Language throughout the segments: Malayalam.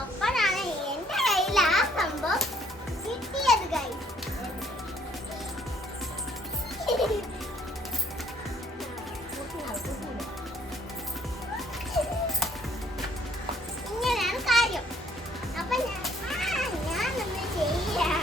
അപ്പോഴാണ് എന്റെ കയ്യിൽ ആ സംഭവം കിട്ടിയത് ഗൈസ്. ഇങ്ങനെയാണ് കാര്യം. അപ്പൊ ഞാൻ നമ്മൾ ചെയ്യാണ്.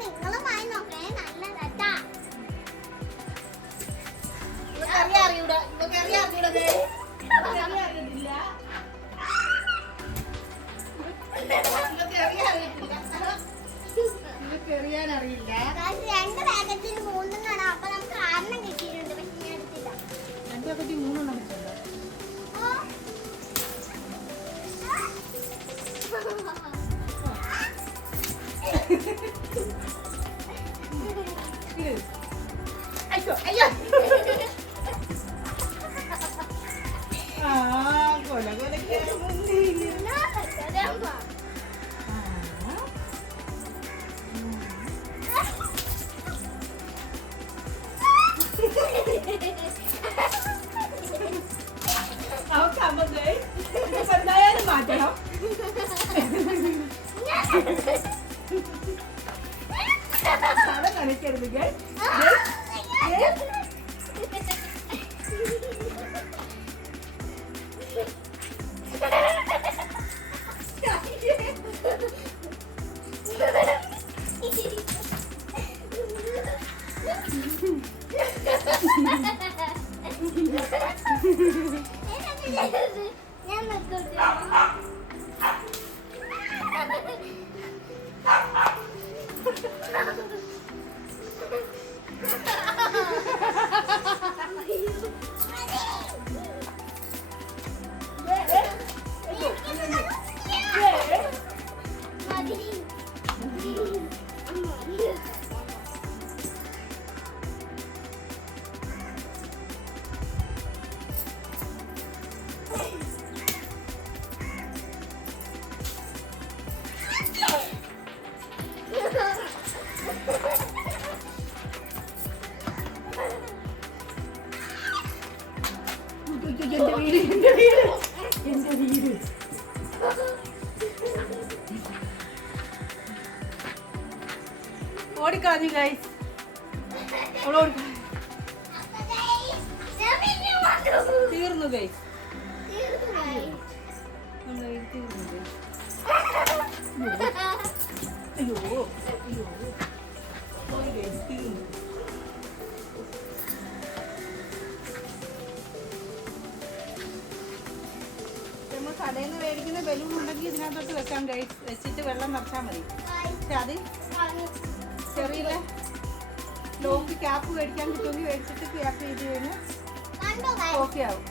നിങ്ങളുമായി നോക്കണേ, നല്ലതാ. അറിയില്ല. 2 പാക്കറ്റിൽ 3 കാണാം. അപ്പൊ നമുക്ക് 6 കിട്ടിയിട്ടുണ്ട്. പക്ഷെ ഞാൻ എടുത്തില്ല. 2 പാക്കറ്റിൽ 3 കിട്ടില്ല. അയ്യോ അയ്യോ. എന്തായാലും മാറ്റണം. കളിക്കരുത്. ഓടിക്കളഞ്ഞു ഗൈസ്. തീർന്നു ഗൈസ്. അയ്യോ അയ്യോ തീർന്നു. നമ്മൾ കടയിൽ നിന്ന് മേടിക്കുന്ന ബലൂൺ ഉണ്ടെങ്കിൽ ഇതിനകത്തോട്ട് വെക്കാം ഗൈസ്. വെച്ചിട്ട് വെള്ളം നിറച്ചാൽ മതി. പക്ഷെ അത് ചെറിയ ലോക്ക് ക്യാപ്പ് മേടിക്കാൻ കിട്ടുമെങ്കിൽ മേടിച്ചിട്ട് ക്യാപ്പ് ചെയ്ത് കഴിഞ്ഞാൽ ഓക്കെ ആവും.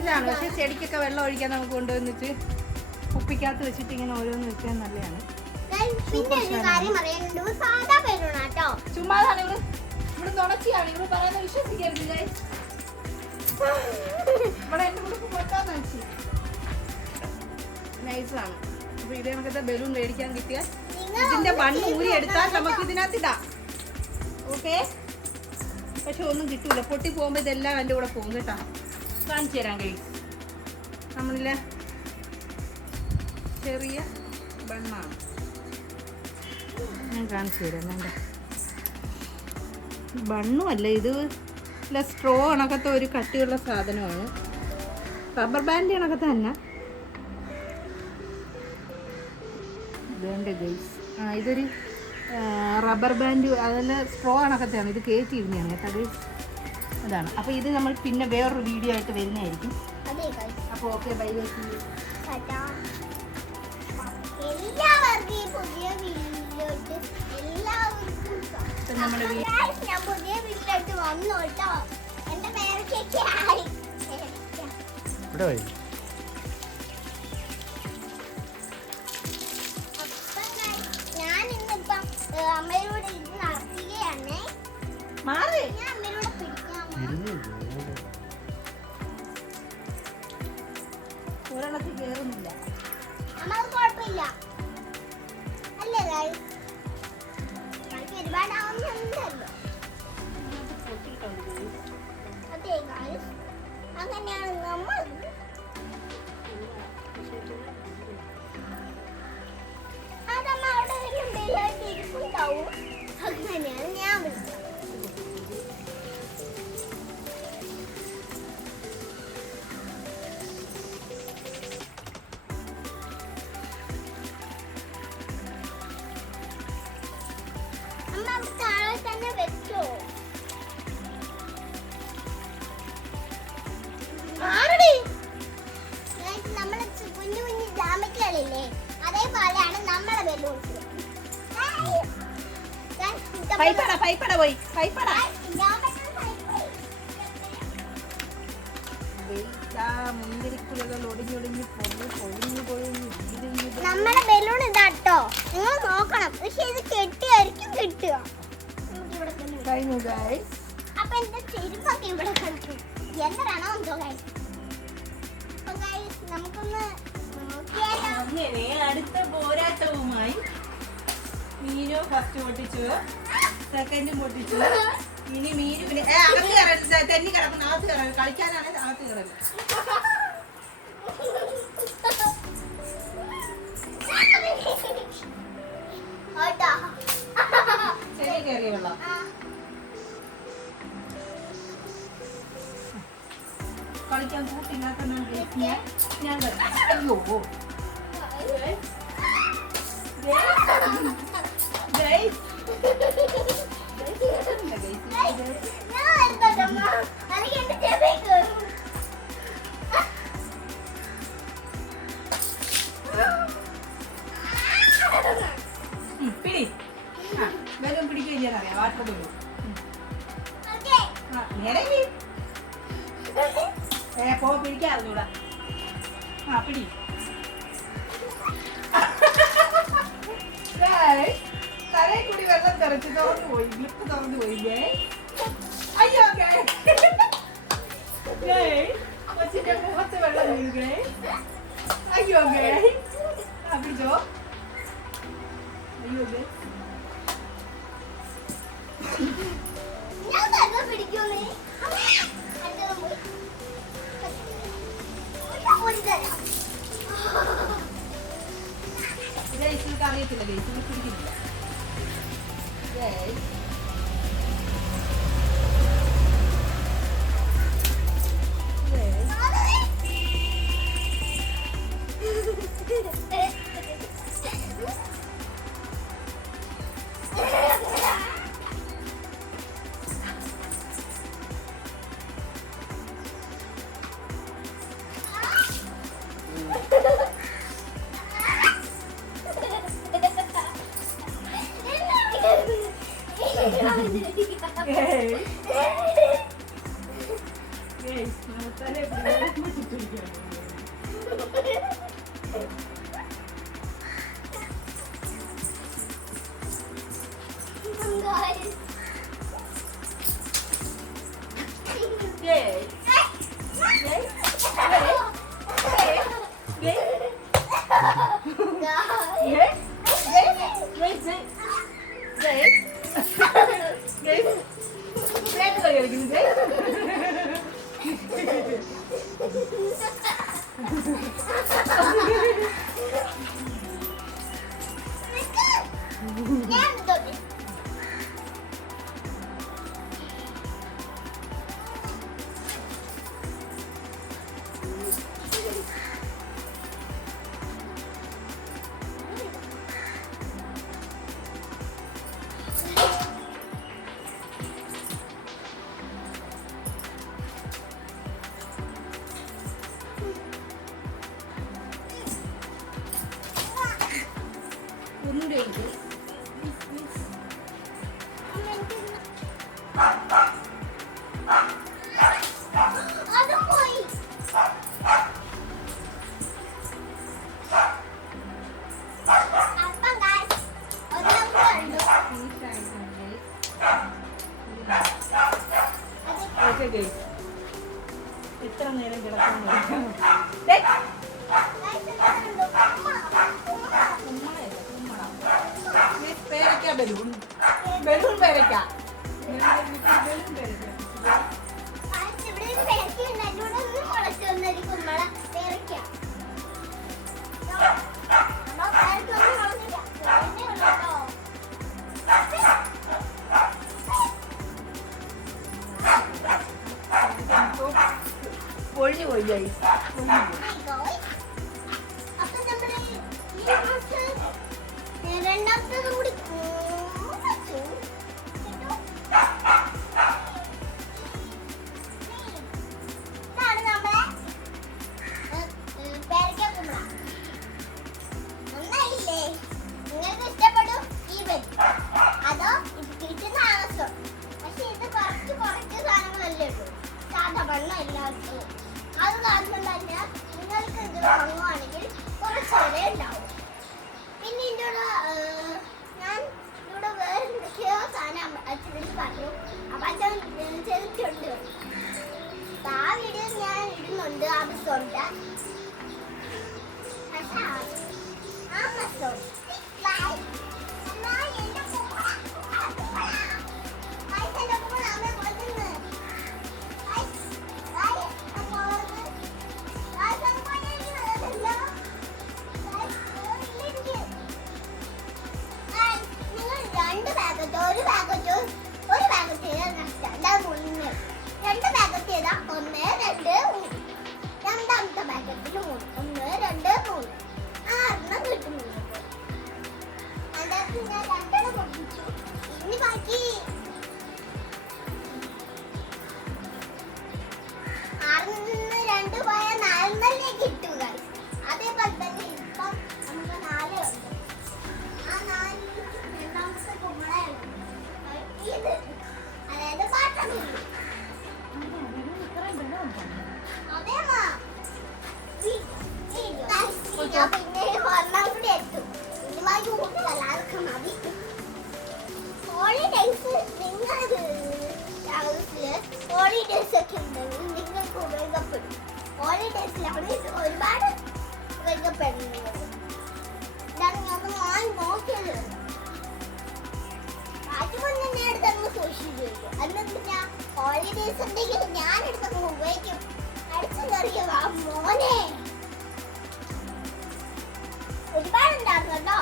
ഇതാണ്. പക്ഷെ ചെടിക്കൊക്കെ വെള്ളം ഒഴിക്കാൻ നമുക്ക് കൊണ്ടുവന്നിട്ട് കുപ്പിക്കകത്ത് വെച്ചിട്ട് ഇങ്ങനെ ഓരോന്ന് വെക്കാൻ നല്ലതാണ്. ചുമ്മാതാണ് ഇവിടെ നുണച്ചിയാണ്. ഇവിടെ പറയുന്നത് വിശ്വസിക്കരുത്. ഇവിടെ എന്റെ കൂടെ പൊട്ടാന്ന് വെച്ച് നൈസാണ്. അപ്പൊ ഇത് നമുക്കത്തെ ബലൂൺ മേടിക്കാൻ കിട്ടിയാൽ ഇതിന്റെ മണ്ണ് ഊരി എടുത്താൽ നമുക്ക് ഇതിനകത്ത് ഇടാം. ഓക്കെ. പക്ഷെ ഒന്നും കിട്ടൂല. പൊട്ടി പോകുമ്പോ ഇതെല്ലാം എൻ്റെ കൂടെ പോകും കേട്ടോ. കാണിച്ചു തരാൻ കഴിയും. നമ്മളിലെ ചെറിയ ബണ്ണാണ്. ഞാൻ കാണിച്ചു തരാം. വേണ്ട ബണ്ണും അല്ല, ഇത് ഇല്ല സ്ട്രോ കണക്കത്തെ ഒരു കട്ടിയുള്ള സാധനമാണ്. റബ്ബർ ബാൻഡ് കണക്കത്തെ തന്നെ. വേണ്ട ഗൈസ്. ഇതൊരു റബ്ബർ ബാൻഡ്, അതല്ല സ്ട്രോ കണക്കത്തെയാണ്. ഇത് കയറ്റി ഇരുന്നതാണ് കേട്ടോ ഗൈസ്. അതാണ്. അപ്പോൾ ഇത് നമ്മൾ പിന്നെ വേറൊരു വീഡിയോ ആയിട്ട് വരുന്നതായിരിക്കും. അപ്പോൾ ഓക്കെ, ബൈ ബൈ. നമ്മുടെ പുതിയ വീട്ടിലോട്ട് വന്നു കേട്ടോ. എന്റെ പേരൊക്കെ അമ്മയോട് ഇത് നടത്തുകയാണ്. മാറി ഞാൻ അമ്മയോട് പിടിക്കാം. ഒരെണ്ണത്തിൽ കേറുന്നില്ല. അമ്മ അത് കുഴപ്പമില്ല അല്ലേ guys? എനിക്ക് ഒരുപാട് ആവുന്നുണ്ടല്ലോ. അതെ guys, അങ്ങനെയാണ് നമ്മൾ. അതമ്മ അവിടെ വരുന്നുണ്ട്, ഇരിപ്പുണ്ടാവും. അങ്ങനെയാണ് ഞാൻ വിളിച്ചത്. അമ്മ അത് താഴെ തന്നെ വെച്ചോ. നമ്മളെ കുഞ്ഞു കുഞ്ഞു ജാമിക്കലില്ലേ, അതേപോലെയാണ് നമ്മുടെ ബലൂൺസ്. പൈപ്പട പോയി പൈപ്പട. മുന്തിരിക്കുലകൾ ഒടിഞ്ഞൊടിഞ്ഞ് പൊഴിഞ്ഞു പൊഴിഞ്ഞു. നമ്മുടെ ബലൂൺ ഇതാട്ടോ, നിങ്ങൾ നോക്കണം. പക്ഷെ ഇത് കെട്ടിയായിരിക്കും കിട്ടുക. കഴിഞ്ഞു ഗൈസ്. അപ്പൊ എന്റെ ചെരുപ്പൊക്കെ ഇവിടെ കിടക്കും. എന്താണോ എന്തോ ഗൈസ്. അപ്പൊ ഗൈസ് നമുക്കൊന്ന് നോക്കിയാലോ. അങ്ങനെ അടുത്ത പോരാട്ടവുമായി മീനു ഫസ്റ്റ് പൊട്ടിച്ചു, സെക്കൻഡും പൊട്ടിച്ചു. ഇനി മീനുവിന് അകത്ത് കയറരുത്, തെന്നി കിടക്കുന്ന അകത്ത് കയറരുത്. കളിക്കാനാണ് അകത്ത് കയറരുത്. ചെറിയ കയറിയ വെള്ളം കളിക്കാൻ കൂട്ടില്ലാത്ത ഞാൻ അയ്യോ പിടി. ബലൂൺ പിടിക്കുകയും ചെയ്യാനറിയാം. വാട്ടർ ബലൂൺ പോ പിടിക്കാറിഞ്ഞൂടാ. പിടി. തലയിൽ കൂടി വെള്ളം തെറിച്ച് തുറന്നു പോയി, ഗ്ലിപ്പ് തുറന്നു പോയി. അയ്യോ കൊച്ചിന്റെ മുഖത്ത് വെള്ളം വീഴുകേ. അയ്യോ പിടിച്ചോ. അയ്യോ അറിയത്തില്ല ഗൈസ്, പിടിക്കുന്നില്ല. അപ്പം guys, ഒരു പേരയ്ക്ക ബലൂൺ ബലൂൺ പേരയ്ക്ക പൊഴിഞ്ഞു പോയി ഗൈസ്. രണ്ടാമത്തതും കൂടി ഇതാണ് നമ്മളെ പേരയ്ക്ക കുമ്പള. നന്നായില്ലേ? നിങ്ങൾക്ക് ഇഷ്ടപ്പെടും ഈ ബെഡ് അതോ ഇത് കിട്ടുന്ന ആവശ്യം? പക്ഷെ ഇത് കുറച്ച് സാധനങ്ങളല്ലേ ഉള്ളൂ, സാധാ വെള്ളം എല്ലാവർക്കും. അത് കാരണം തന്നെ നിങ്ങൾക്ക് ഇത് വാങ്ങുവാണെങ്കിൽ കുറച്ച് വില ഉണ്ടാവും. പിന്നെ ഇതിൻ്റെ ഞാൻ ഇവിടെ വേറെ എന്തൊക്കെയോ സാധനം അച്ഛനോട് പറഞ്ഞു. അപ്പം അച്ഛൻ ചെറുക്കുണ്ട്. അപ്പം ആ വീഡിയോ ഞാൻ ഇടുന്നുണ്ട് ആമസോണിൻ്റെ. ആമസോൺ ഒരു പാക്കറ്റ് ചെയ്താൽ നഷ്ടം 3 2 പാക്കറ്റ് ചെയ്താൽ 1 2 3 രണ്ടാമത്തെ പാക്കറ്റിൽ 3 1 2 3 6 കിട്ടും. അതിനകത്ത് ഞാൻ 2 പൊട്ടിച്ചു. ഇനി ബാക്കി 6 2 പോയാൽ 4 കിട്ടുക. അതേപോലെ തന്നെ ഇപ്പം നമുക്ക് 4 ഉണ്ട്. ആ 4 രണ്ടാമത്തെ കുമ്പളയാണ് ഇത്. അതായത് പാത്രം പിന്നെ ഒരെണ്ണം കൂടി എത്തും. ഇതുമായി കൂട്ടുകാർക്ക് മതി. ഹോളിഡേയ്സ് നിങ്ങൾ ഹോളിഡേയ്സ് ഒക്കെ ഉണ്ടെങ്കിൽ നിങ്ങൾക്ക് ഉപയോഗപ്പെടും. ഹോളിഡേയ്സിലാണ് ഒരുപാട് ഉപയോഗപ്പെടുന്നത്. ഇതാണ് ഞങ്ങൾ വാങ്ങി നോക്കിയത്. ഞാൻ എടുത്തങ്ങ് സൂക്ഷിച്ചു വയ്ക്കും. എന്നിട്ട് ഹോളിഡേയ്സ് ഉണ്ടെങ്കിൽ ഞാൻ എടുത്തങ്ങ് ഉപയോഗിക്കും. അടിച്ചു കറിയ മോനെ ഒരുപാടുണ്ടായിരുന്നു കേട്ടോ.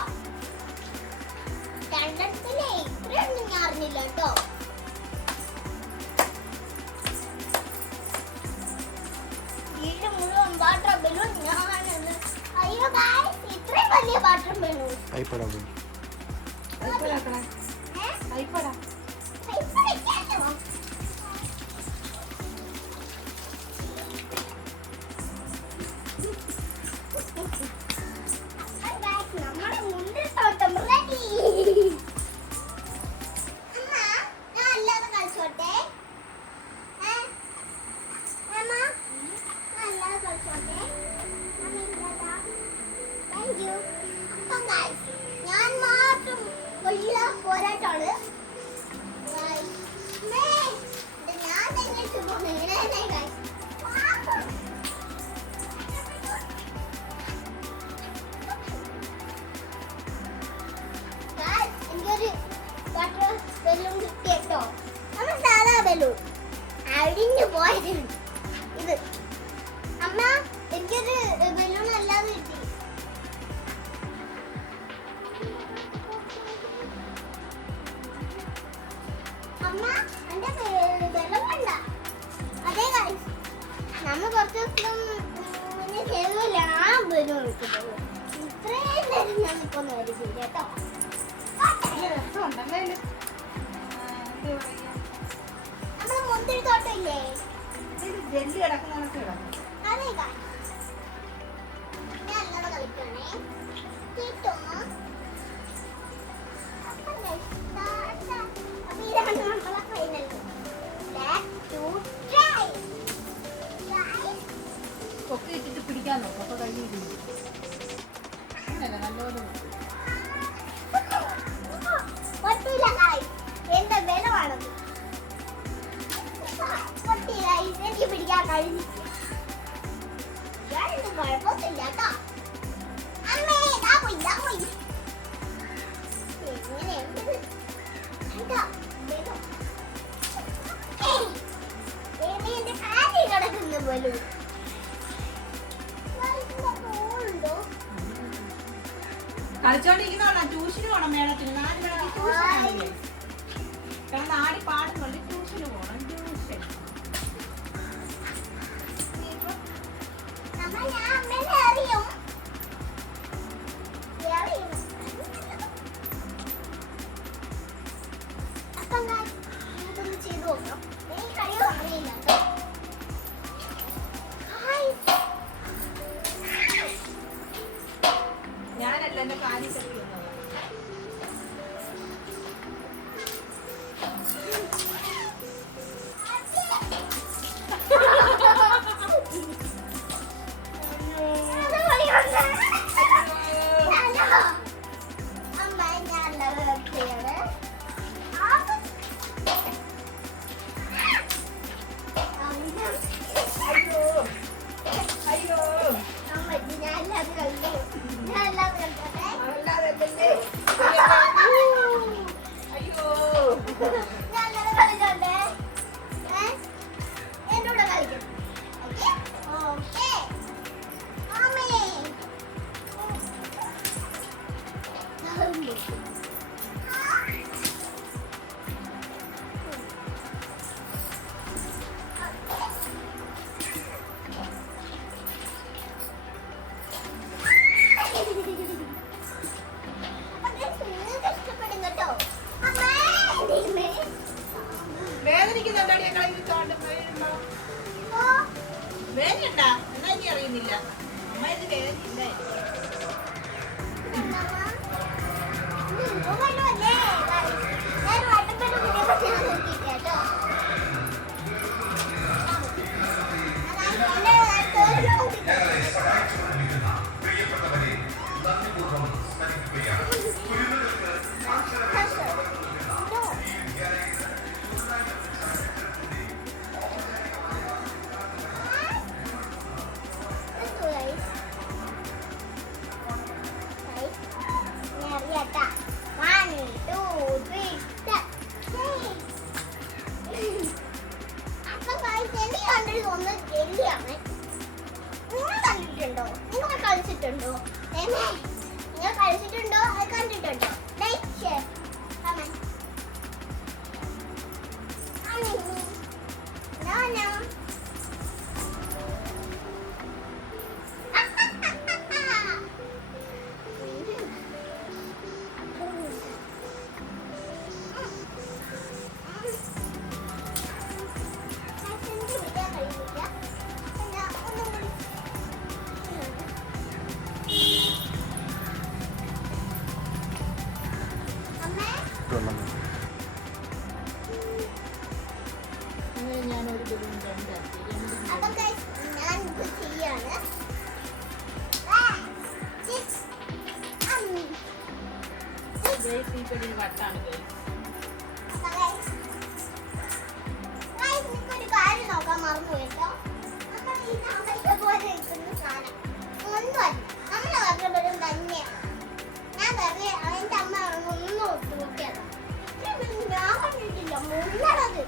രണ്ടെണ്ണത്തിലേ ഇത്രയൊന്നും ഞാൻ അറിഞ്ഞില്ല കേട്ടോ. വീട് മുഴുവൻ വാട്ടർ ബലൂൺ ഞാനത്. അയ്യോ ഗായ്സ്, ഇത്രയും വലിയ വാട്ടർ ബലൂൺ നമ്മുടെ മുന്നിൽ തോട്ടം റെഡി. ഞാൻ അല്ലാതെ കളിച്ചോട്ടെ. അല്ലാതെ കളിച്ചോട്ടെ. Thank you. അപ്പം ഗൈസ് ഞാൻ മാത്രം വലിയ പോരാട്ടമാണ്. ഞാൻ എങ്ങോട്ട് പോകുന്നു? ഇങ്ങനെ എനിക്കൊരു വാട്ടർ ബലൂൺ കിട്ടി കേട്ടോ. നമ്മൾ സാധാ ബലൂൺ അഴിഞ്ഞു പോയതുണ്ട്. ഇത് അമ്മ എനിക്കൊരു ബലൂൺ അല്ലാതെ കിട്ടി. അമ്മ എന്റെ വെള്ളം വേണ്ട. അതേ കാര്യം നമ്മൾ കുറച്ച് ദിവസം മുന്നേ ചെയ്തില്ല ആ ബലൂൺ കിട്ടുന്നത്. ഇത്രയും നേരം ഞാൻ ഇപ്പൊ വരും കേട്ടോ. നമ്മള് മുന്തിരി തോട്ടം ഇല്ലേ, ജെല്ലി കിടക്കുന്നതൊക്കെ അതേ കാര്യം ഞാൻ അല്ലാതെ കളിക്കണേ കേട്ടോ. ഒക്കെ ഇട്ടിട്ട് പിടിക്കാൻ നോക്കും. അപ്പൊ കഴിഞ്ഞിരിക്കുന്നു. അങ്ങനല്ല, നല്ലോണം എന്താ ബലമാണത്? എനിക്ക് പിടിക്കാൻ കഴിഞ്ഞില്ല. കുഴപ്പമൊന്നുമില്ല കേട്ടോ. അമ്മേ ഇതാ പോയി ഇതാ പോയി. എങ്ങനെയുണ്ട് കേട്ടോ? എന്റെ കാര്യം കിടക്കുന്നു പോലും. കളിച്ചോണ്ടിരിക്കുന്നോണ്ടാ ട്യൂഷന് പോണം മേളത്തിന് 4 മണിക്ക് ട്യൂഷൻ കാരണം ആടി പാടുന്നുണ്ട് ട്യൂഷന് പോണം ട്യൂഷൻ അറിയും അപ്പം ഇതൊന്ന് ചെയ്ത് നോക്കാം. എനിക്ക് കഴിയോ അറിയില്ല കേട്ടോ. ഞാനല്ല എന്റെ കാര്യം ചെയ്യുന്നത് വേദനയുണ്ടാ എന്നാ ഇനി അറിയുന്നില്ല അമ്മ ഇത് വേദനയില്ല കളിച്ചിട്ടുണ്ടോ? നിങ്ങൾ കളിച്ചിട്ടുണ്ടോ? അത് കണ്ടിട്ടുണ്ടോ? Like share comment. ഞാനൊരു ബലൂൺ അപ്പം guys, ഞാൻ ഇത് ചെയ്യാണ്. വട്ടാണ് ഒരു കാര്യം നോക്കാൻ മറന്നു കേട്ടോ. നമ്മൾ ഈ നമ്മളുടെ പോലെ നിൽക്കുന്ന സാധനം ഒന്നുമല്ല നമ്മുടെ വർഗ്ഗബലം തന്നെയാണ്. ഞാൻ വെറുതെ അവൻ്റെ അമ്മ ഒന്നും നോക്കിയത് ഞാൻ കണ്ടിട്ടില്ല മുന്നടത്.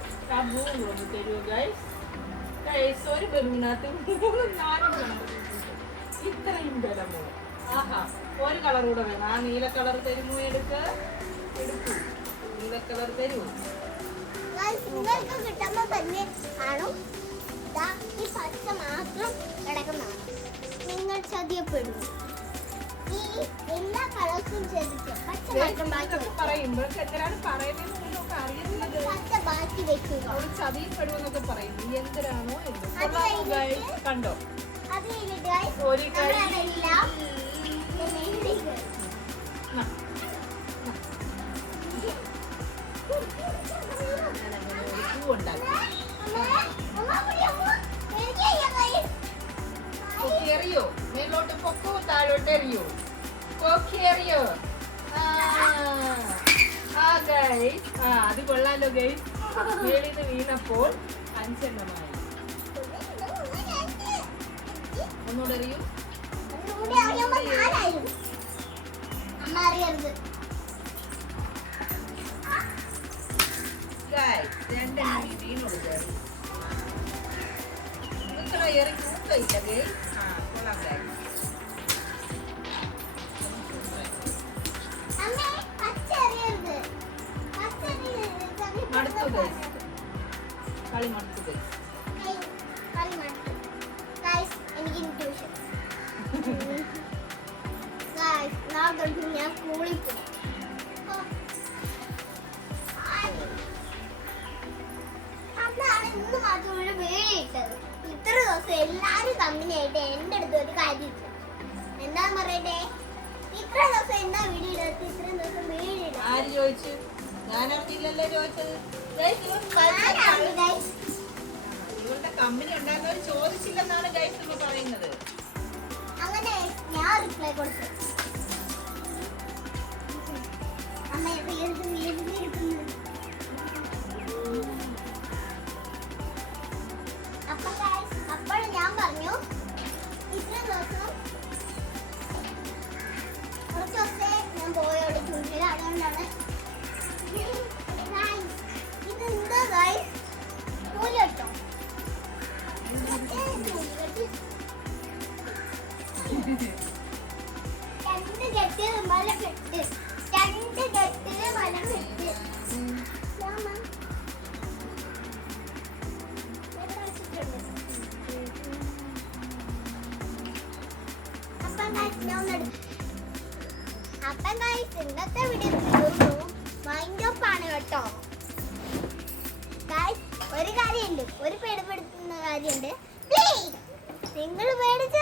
ഒരു ബലൂണകത്ത് 3-4 ഇത്രയും ബലമോ ആഹാ ഒരു കളർ കൂടെ വേണം. ആ നീല കളർ തരുമോ? എടുക്കൂ നീല കളർ തരൂ. നിങ്ങൾക്ക് കിട്ടുമ്പോ തന്നെ കാണും ഈ പച്ച മാത്രം കിടക്കുന്നതാണ്. നിങ്ങൾ ചതിയപ്പെടും. ഈ എല്ലാ കളേഴ്സും ചെയ്തിട്ട് പച്ച മാത്രം പറയുമ്പോഴൊക്കെ എന്തിനാണ് പറയുന്നത് അറിയുന്നത്. പച്ച ബാക്കി വെക്കുക. ചതിയപ്പെടുമെന്നൊക്കെ പറയുന്നു. എന്തിനാണോ കണ്ടോ അത് കഴിഞ്ഞിട്ട് ഒരു എല്ലാം എറിയോ മേലോട്ട് പൊക്കോ താഴോട്ട് എറിയോ എറിയോ അത് കൊള്ളാലോ ഗൈസ്. മേളിന്ന് വീണപ്പോൾ 5 എണ്ണമായി. ഒന്നുകൂടെ എറിയൂ. ഒന്നുകൂടി അറിയുമ്പോ ഞാനായിരുന്നു. അമ്മ അറിയരുത്. Guys, രണ്ടെണ്ണം വീണുള്ളൂ guys. ഇത്ര ഏറി കൂട്ടില്ല guys. കൊള്ളാം guys. അമ്മേ പച്ച അറിയരുത്. പച്ച അറിയരുത്. മടുത്തു guys. കളി മടുത്തു guys. കളി മടുത്തു. Guys, എനിക്ക് ട്യൂഷൻ. Guys, നാളെ ഞാൻ സ്കൂളിൽ പോകും. അതാണ് ഇന്ന് മാത്രം ഒരു വീഡിയോ ഇട്ടത്. ഇത്ര ദിവസം എല്ലാരും കമ്പനിയായിട്ട് എന്റെ അടുത്ത് ഒരു കാര്യം ഇട്ടു. എന്താ പറയട്ടെ, ഇത്ര ദിവസം എന്താ വീഡിയോ ഇടത്ത്, ഇത്രയും ദിവസം വീഡിയോ ഇടാം. ആര് ചോദിച്ചു? ഞാൻ അറിഞ്ഞില്ലല്ലോ ചോദിച്ചത്. Guys, ഇവരുടെ കമ്പനി ഉണ്ടായിരുന്നവർ ചോദിച്ചില്ലെന്നാണ് ഗൈസ് ഇപ്പൊ പറയുന്നത്. അങ്ങനെ ഞാൻ റിപ്ലൈ കൊടുത്തു. അമ്മ കിട്ടുന്നത് അപ്പോൾ ഞാൻ പറഞ്ഞു ഇത്രയും ദിവസം കുറച്ച് ദിവസത്തെ ഞാൻ പോയോട് ചൂണ്ടിൽ. അതുകൊണ്ടാണ് ഇത് എന്താ ഗൈസ് നൂല് കേട്ടോ. രണ്ട് കെട്ടിൽ മല കെട്ട്, രണ്ട് കെട്ടില് മല കെട്ട്. അപ്പം ഗൈസ് ഇന്നത്തെ വീഡിയോ തീർന്നു. മൈൻഡ് ഓഫ് ആണ് കേട്ടോ ഗൈസ്. ഒരു കാര്യമുണ്ട്, ഒരു പേടിപ്പെടുത്തുന്ന കാര്യമുണ്ട്. പ്ലീസ് നിങ്ങൾ പേടിച്ച